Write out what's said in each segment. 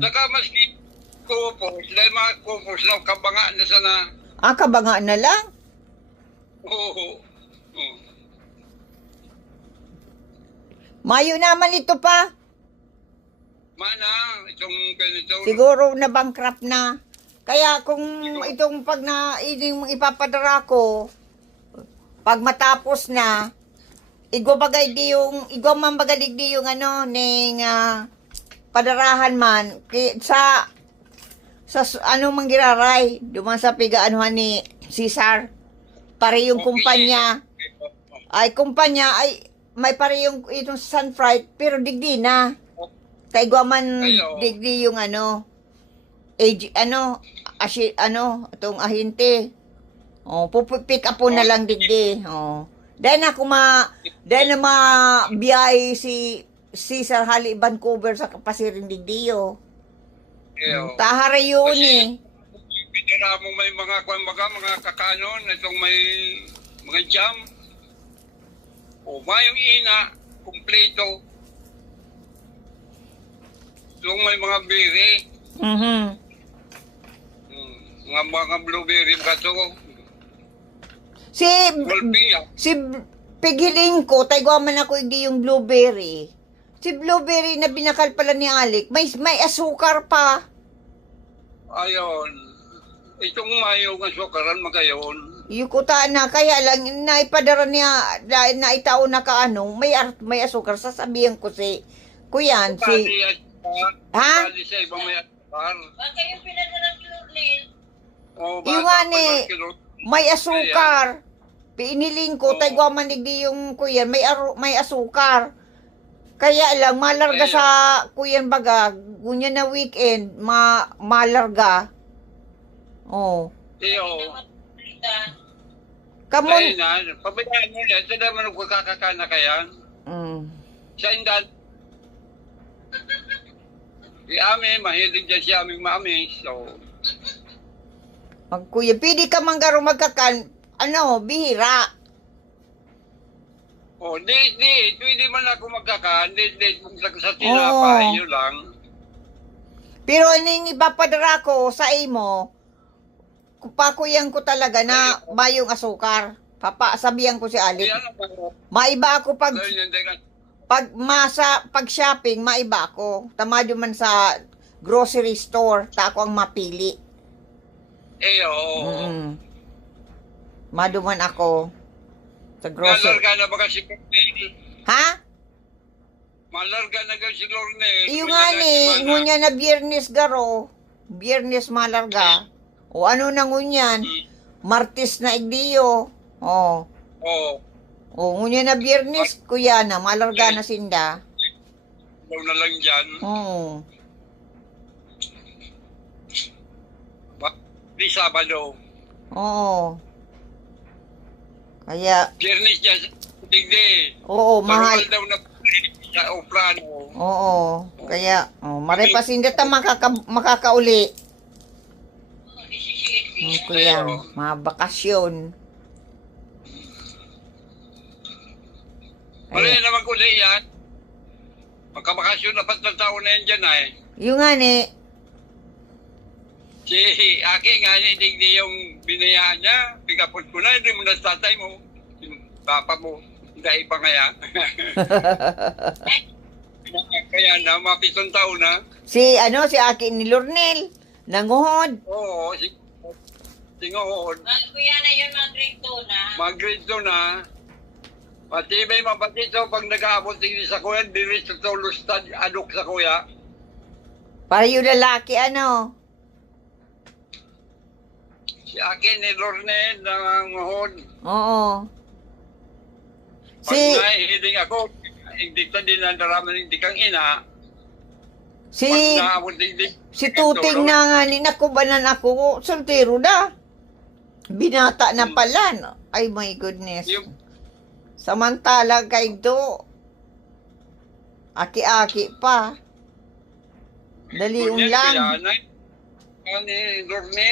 Saka maski kupos, dahil mga kupos na kabanga na sana. Kabanga na lang? Oo. Mayo naman ito pa. Mana, itong ganito. Siguro na bankrupt na. Kaya kung itong pag na yung ipapadara ko, pag matapos na, igwabagay di yung ano, ning padarahan man, sa ano manggiraray, duman sa pigaanuhan ni Cesar, pare yung kumpanya, ay may pare yung itong Sunfright, pero digdi na. Taigwa man digdi yung ano, itong ahinte. Pick up po na lang digdi. Dahil na biyay si Cesar Hali Vancouver sa kapasirin digdiyo. Tahara yun eh. Pinira mo may mga kakanon, itong may mga jam. Mayong ina, kumpleto. Itong may mga berry. Mga blueberry ba ito? Si Pighiling ko, taigwa man ako hindi yung blueberry. Si blueberry na binakal pala ni Alec, may asukar pa. Ayon. Itong mayong asukaran magayon. Yukuta na, kaya lang, naipadara niya, naitao na kaano, may asukar, sasabihin ko si Kuyan, ha? Bali sa ibang may asukar. Baka yung pinadala ng Lurlin. Yung ani, may asukar. Piiniling ko, taigwa manig di yung Kuyan, may asukar. Kaya lang, malarga sa Kuyan baga, gunya na weekend, malarga. Iyo. Kamon. Ay na, pabayaan mo yan. Sa naman nagkakakana kayan. Sa indan. Si Ami, mahilig dyan si aming mami. So, Kuya, pili ka manggaro magkakan, bihira. Hindi man ako magkakaan. Di, kung sa tinapay, yun lang. Pero yung ipapadara ko sa imo, pakuyan ko talaga na mayong asukar. Sabihan ko si Ali. Maiba ako pag shopping, maiba ako. Tamado man sa grocery store, tako ang mapili. Oo. Maduman ako sa grocery. Malarga na ba kasi Lornel? Ha? Malarga na kasi Lornel. Iyo nga ni, ngunya na biyernes garo. Biyernes malarga. O ano na ngunyan? Martes na igdiyo. O ngunya na biyernes, kuya na, malarga na sinda. Ikaw na lang dyan. Di Sabado. Kaya, Biyernes dyan sa digdi. mahal. Daw na sa Oplano. Kaya, maripasinda ta makakauli. Kuya, mga bakasyon. Mali na mag-uli yan. Magkabakasyon na ng taon na yan dyan ay. Yung nga ni, Si Aki nga hindi yung binayaan niya. Pigapot ko na, hindi mo na sa tatay mo. Papa mo, hindi pa ngaya. Kaya na, mga 7 taon na. si Aki ni Lornel, nanguhod. Oo, singohod. Kuya na yun, mag-grade 2 na. Mag-grade 2 na. Pati may mapatito pag nag-aabot din sa kuya, diri sa tulustad, adok sa kuya. Para yung lalaki, Si Aki ni Lorne nanganguhod. Pag nahihiling ako, hindi ka din nandaraman, hindi kang ina. Si Tuting na nga ni nakubanan ako, soltero na. Binata na pala. No? Ay my goodness. Samantala kay Do, aki-aki pa. Daliun lang. Ni Lorne.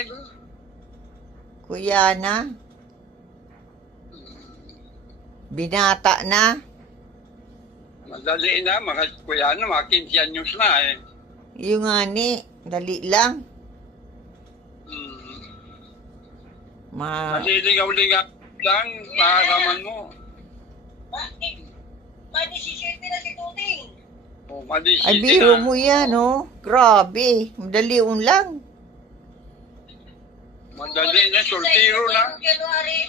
Kuya na. Binata na. Madali na, mga kuya na, mga 15 anyos na eh. Yung nga ni, dali lang. Maliligaw-ligaw lang, pakakaman mo. Bakit? Madisisente na si Tuting. O, madisisi Ay, biro na. mo yan, oh. Grabe. Madaliun lang. Madali na, sultiro na. January.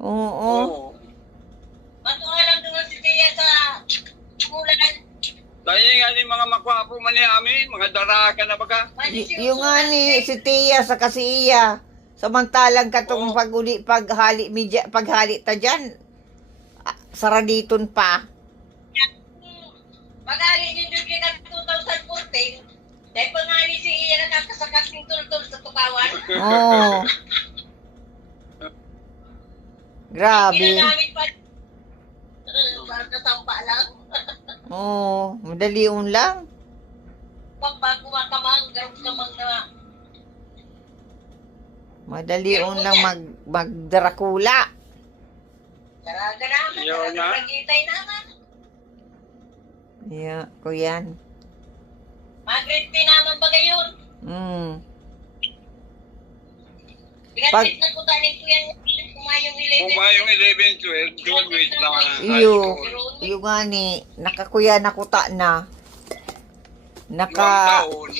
Oo. Oo. Matualang doon si Tia sa mulan. Dahil nga ni mga makwapo man ni amin, mga daraga na baga. Yung nga ni, si Tia sa kasi iya. Samantalang katong paghali ta dyan, saraditon pa. Mag-ali din doon kita 2014. Dahil pa nga ni si Iya nakakasakas ng tultol sa tukawan. Oo. Grabe. Ginagamit pa. Parang nasampa lang. Oo. Madaliun lang. Pag kumakamang, garong kamang na. Madaliun lang mag-Dracula. Daraga naman. Yun na. Nagitay naman. Yeah, ko yan. Mag-grade P naman ba ngayon? Pag- Bigat na ko tanin ko yan. Kumayong 11. Pumayong 11, 12, doon wait lang. Iyo. Iyo nga ni, nakakuya na kuta na. Naka, Taon,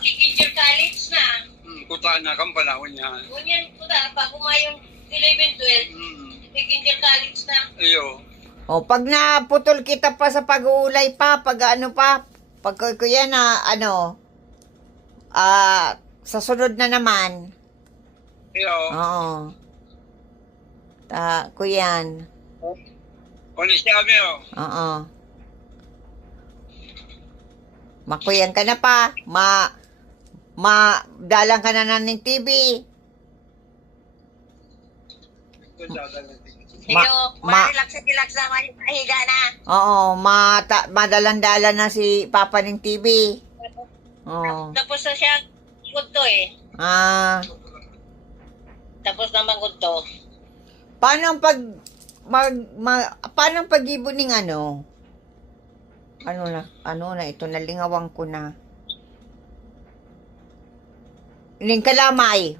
Teacher college na. kuta na kang panahon niya. Ngunyan ko na, pa kumayong 11, 12. Teacher college na. Iyo. o pag naputol kita pa sa pag-uulay pa, pag ano pa, pag kuya na, ano, sa sunod na naman. Iyo. Oo. Kuyan. Kung sabi o. Oo. Makuyan ka na pa. Dalang ka na ng TV. Relax na, mahiga na. Oo, madalan-dalan na si Papa ng TV. Oo. Tapos na siya, gudto eh. Tapos naman gudto. Paano ang paano ang pag-ibon ng ano? Ano na ito, nalingawang ko na. Ning kalamay.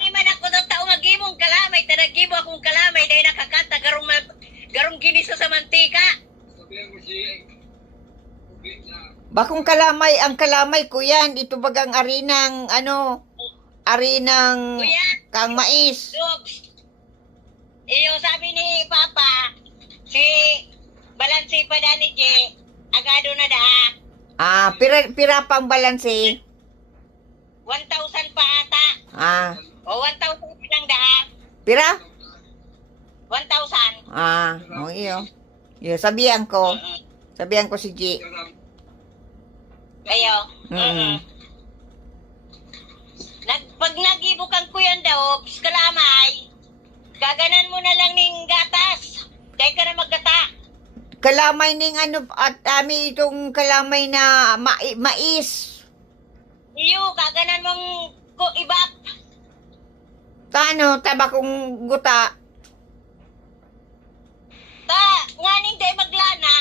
Di man ako ng tao magimong kalamay, tanagibo akong kalamay dahil nakakanta garong ginisa sa mantika. Sabihan mo siya. Bakong kalamay, ang kalamay ko yan. Ito bagang arinang, arinang Kuya, kang mais. Dogs. Iyo sabi ni Papa, si Balansi pa da ni Je, agado na da. Pira pang balanse. 1,000 pa ata. O 1,000 lang da. Pira? 1,000. Iyo. Iyo, sabihan ko. Sabihan ko si G. Ayo. Pag nagibo kang kuyan daw, kalamay, gaganan mo na lang ning gatas. Dahil ka na maggata. Kalamay ning at itong kalamay na mais. Iyo, gaganan mong ibap. Tabakong guta. Nganing dahil maglana.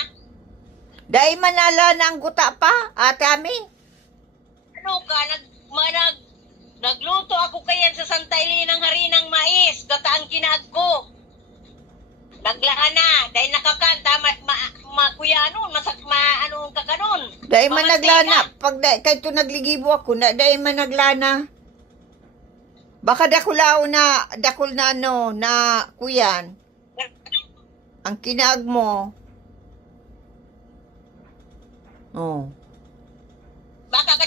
Dahil manala na ang guta pa, kami. Ano ka, nagluto ako kayan sa Santa Elena ng harinang mais. Gata ang kinaag ko. Naglaan na. Dahil nakakanta, kuya ano, anong kakanon. Dahil man naglana. Kahit ito nagligibo ako, dahil man naglana. Baka dakul na kuyan. Ang kinaag mo. Baka ka...